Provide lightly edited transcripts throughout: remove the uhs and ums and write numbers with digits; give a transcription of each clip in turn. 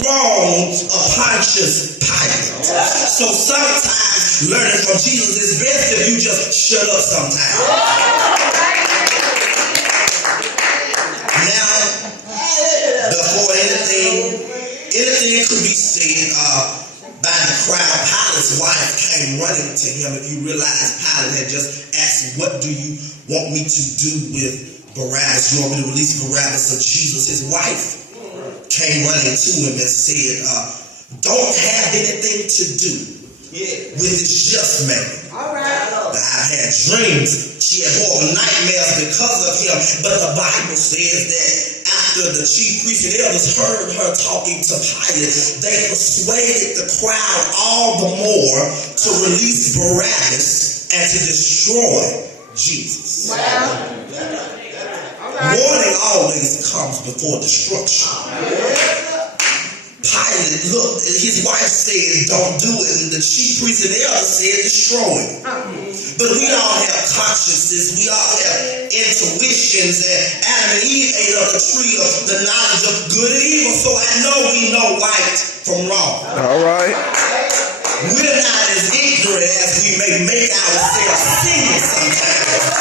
throne of Pontius Pilate. So sometimes learning from Jesus is best if you just shut up sometimes. Now, before anything could be said by the crowd, Pilate's wife came running to him. If you realize, Pilate had just asked, what do you want me to do with Barabbas? You want me to release Barabbas or Jesus? His wife came running to him and said, don't have anything to do with this just man. I've had dreams. She had horrible nightmares because of him. But the Bible says that after the chief priests and elders heard her talking to Pilate, they persuaded the crowd all the more to release Barabbas and to destroy Jesus. Warning always comes before destruction. Pilate looked, and his wife said, don't do it. And the chief priest and the elders said, destroy it. But we all have consciences. We all have intuitions. And Adam and Eve ate of the tree of the knowledge of good and evil. So I know we know right from wrong. All right. We're not as ignorant as we may make ourselves seem sometimes.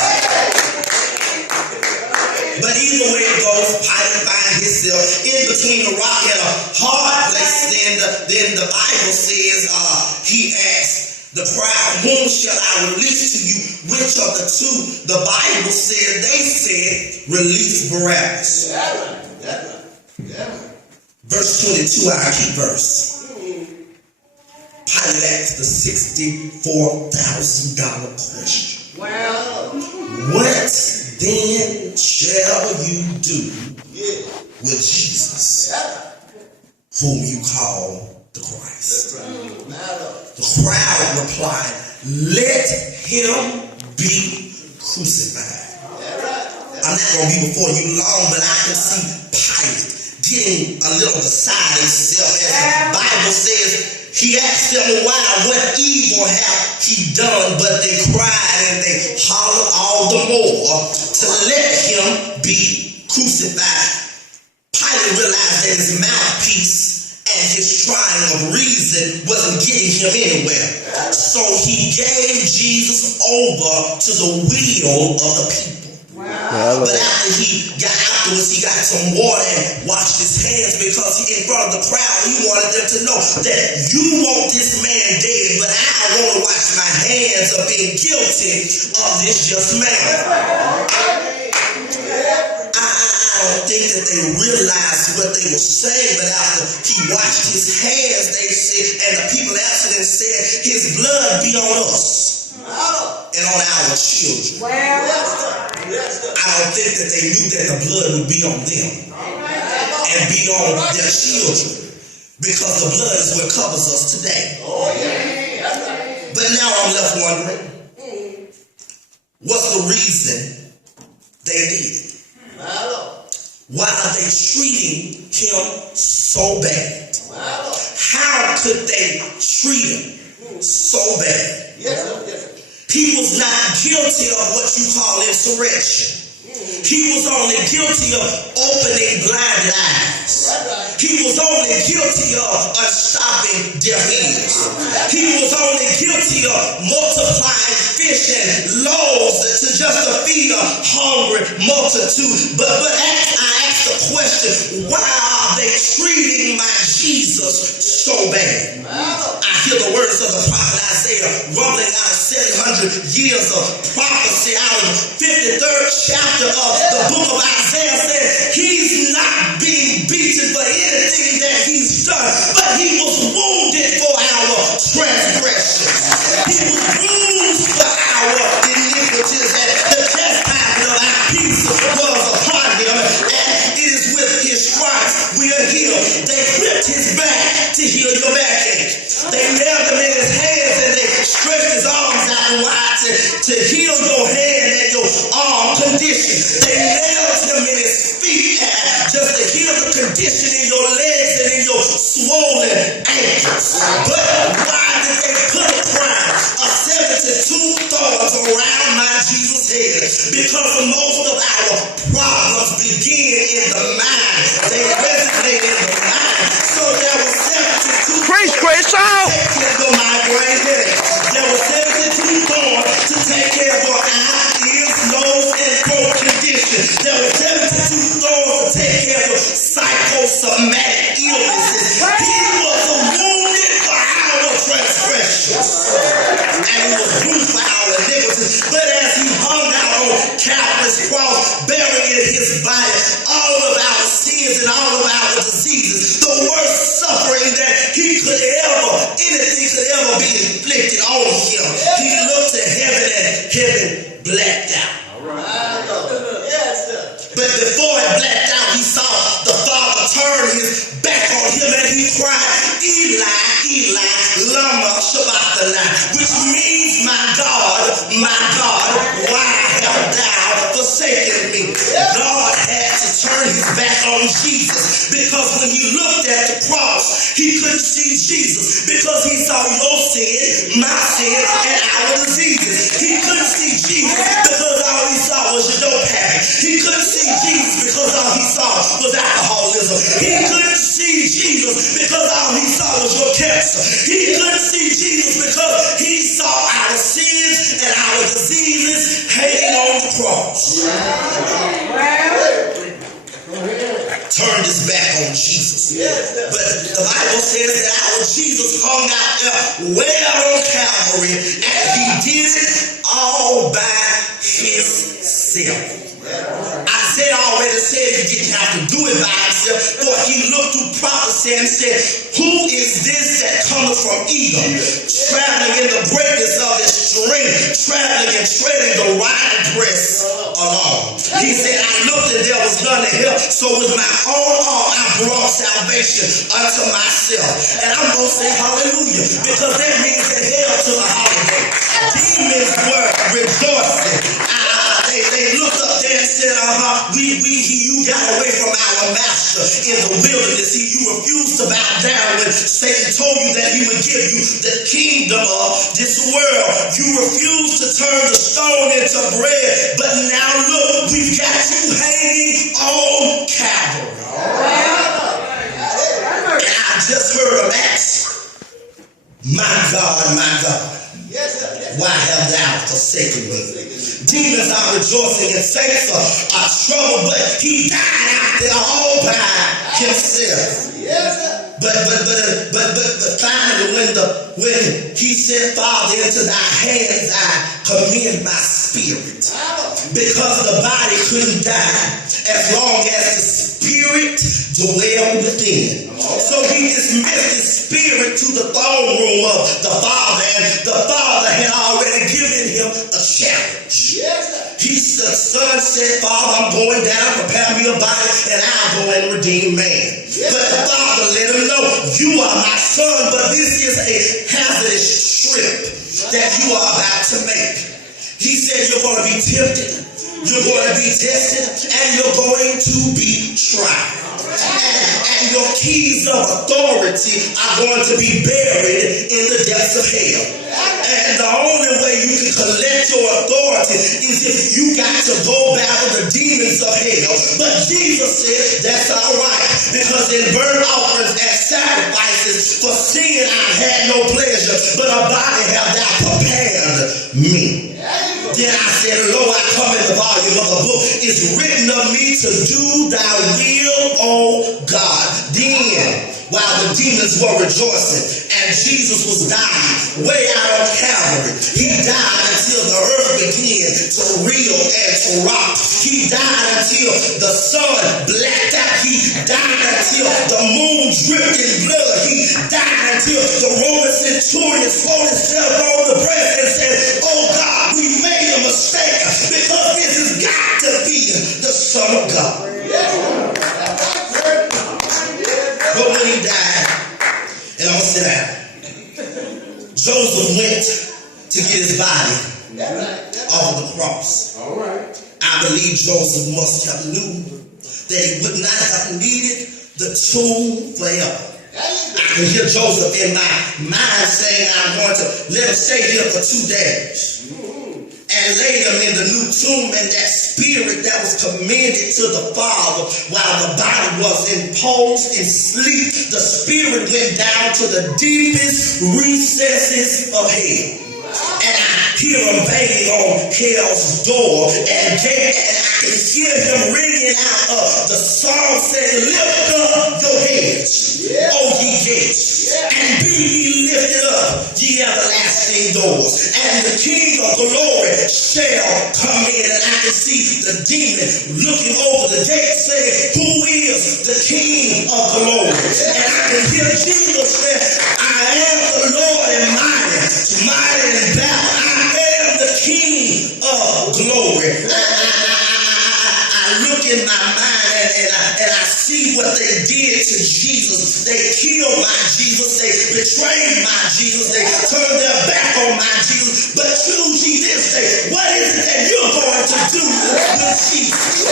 But either way it goes, Pilate finds himself in between a rock and a hard place. Then the Bible says, he asked the crowd, whom shall I release to you? Which of the two? The Bible says, they said, release Barabbas. Verse 22, our key verse. Pilate asked the $64,000 question. What then shall you do with Jesus, whom you call the Christ? The crowd replied, let him be crucified. I'm not going to be before you long, but I can see Pilate getting a little beside himself. As the Bible says, he asked them, why, what evil have he done? But they cried and they hollered all the more to let him be crucified. Pilate realized that his mouthpiece and his trying of reason wasn't getting him anywhere. So he gave Jesus over to the will of the people. But after he got some water and washed his hands, because in front of the crowd, he wanted them to know that you want this man dead, but I want to wash my hands of being guilty of this just man. I don't think that they realized what they were saying, but after he washed his hands, they said, and the people answered and said, his blood be on us and on our children. I don't think that they knew that the blood would be on them and be on their children, because the blood is what covers us today. But now I'm left wondering, what's the reason they did it? Why are they treating him so bad? How could they treat him so bad? He was not guilty of what you call insurrection. He was only guilty of opening blinded eyes. He was only guilty of unstopping deaf ears. He was only guilty of multiplying fish and loaves to just to feed a hungry multitude. But I ask the question, why are they treating my Jesus so bad? I hear the words of the prophet Isaiah rumbling out of 700 years of prophecy out of the 53rd chapter of the book of Isaiah, said he's not being beaten for anything that he's done, but he was wounded for our transgressions. He was bruised for our iniquities, and the chastisement of our peace was upon him, and it is with his stripes we are healed. They whipped his back to heal your backache. They nailed him in his hands and they stretched his arms out wide to heal your hand and your arm condition. They nailed him in his feet just to heal the condition in your legs and in your swollen ankles. But why did they put a crown of 72 thorns around my Jesus' head? Because most of our problems begin in the mind. They resonate in the mind. So illnesses. He was wounded for our transgressions, and he was bruised for our iniquities. But as he hung out on Calvary's cross, bearing in his body all of our sins and all of our diseases, the worst suffering that anything could ever be inflicted on him, he looked to heaven and heaven blacked out. But before it blacked out, he saw the Father turn his back on him and he cried, Eli, Eli, lama sabachthani, which means, my God, why have thou forsaken me? God had to turn his back on Jesus, because when he looked at the cross, he couldn't see Jesus, because he saw your sin, my sin, and our diseases. He couldn't see Jesus because all he saw was your dope habit. He couldn't see Jesus because all he saw was alcoholism. He couldn't see Jesus because all he saw was your cancer. He couldn't see Jesus because he saw our sins and our diseases hanging on the cross. Turned his back on Jesus. But the Bible says that our Jesus hung out there way out on Calvary, and he did it all by himself. Isaiah already said he didn't have to do it by himself, for he looked through prophecy and said, who is this that cometh from Edom, traveling in the greatness of his strength, traveling and treading the winepress along? He said, I looked and there was none to help, so with my own arm I brought salvation unto myself. And I'm going to say hallelujah, because that means that hell took a holiday. Demons were rejoicing. They looked up there and said, you got away from our master in the wilderness. You refused to bow down when Satan told you that he would give you the kingdom of this world. You refused to turn the stone into bread. But now look, we've got you hanging on Calvary. And I just heard him ask, my God, why have thou forsaken me? Demons are rejoicing and saints are troubled, but he died out there all by himself. But finally, when he said, Father, into thy hands I commend my spirit, because the body couldn't die as long as the spirit dwelled within. So he dismissed his spirit to the throne room of the Father, and the Father had already given him a challenge. The Son said, Father, I'm going down, prepare me a body, and I'll go and redeem man. But the Father let him know, you are my son, but this is a hazardous trip that you are about to make. He said, you're going to be tempted, you're going to be tested, and you're going to be tried. And your keys of authority are going to be buried in the depths of hell. And the only way you can collect your authority is if you got to go battle the demons of hell. But Jesus said that's all right, because in burnt offerings and sacrifices for sin I had no pleasure, but a body have thou prepared me. Then I said, lo, I come in the volume of the book. It's written of me to do thy will, O God. Then, while the demons were rejoicing and Jesus was dying way out on Calvary, he died until the earth began to reel and to rock. He died until the sun blacked out. He died until the moon dripped in blood. He died until the Roman centurion smote himself on the breast and said, oh God, we made a mistake, because this has got to be the Son of God. But when he died, and I'm going to sit down, Joseph went to get his body off of the cross. I believe Joseph must have knew that he would not have needed the tomb forever. I can hear Joseph in my mind saying, I'm going to let him stay here for 2 days and lay him in the new tomb, and that spirit that was commended to the Father while the body was imposed in sleep, the spirit went down to the deepest recesses of hell. And I hear him banging on hell's door and I can hear him ringing out the song saying, lift up your heads, O ye gates, and be ye lifted up, ye everlasting doors, and the King of glory shall come in. And I can see the demon looking over the gate saying, who is the King of glory? And I can hear Jesus say, I am the Lord and mighty in battle. I am the King of glory. I look in my mind and I see what they did to Jesus. They killed my Jesus. They betrayed my Jesus. They turned their back on my Jesus. But choose ye this day, what is it that you're going to do with Jesus?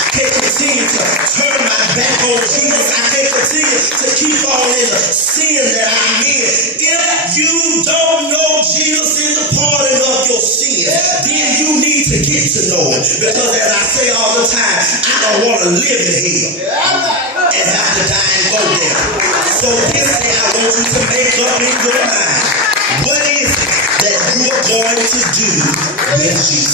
I can't continue to turn my back on Jesus. I can't continue to keep on in the sin that I'm in. If you don't know Jesus in the pardon of your sins, then you need to get to know him. Because as I say all the time, I don't want to live in hell and have to die and go there. So this day I want you to make up in your mind, what is it that you are going to do with Jesus?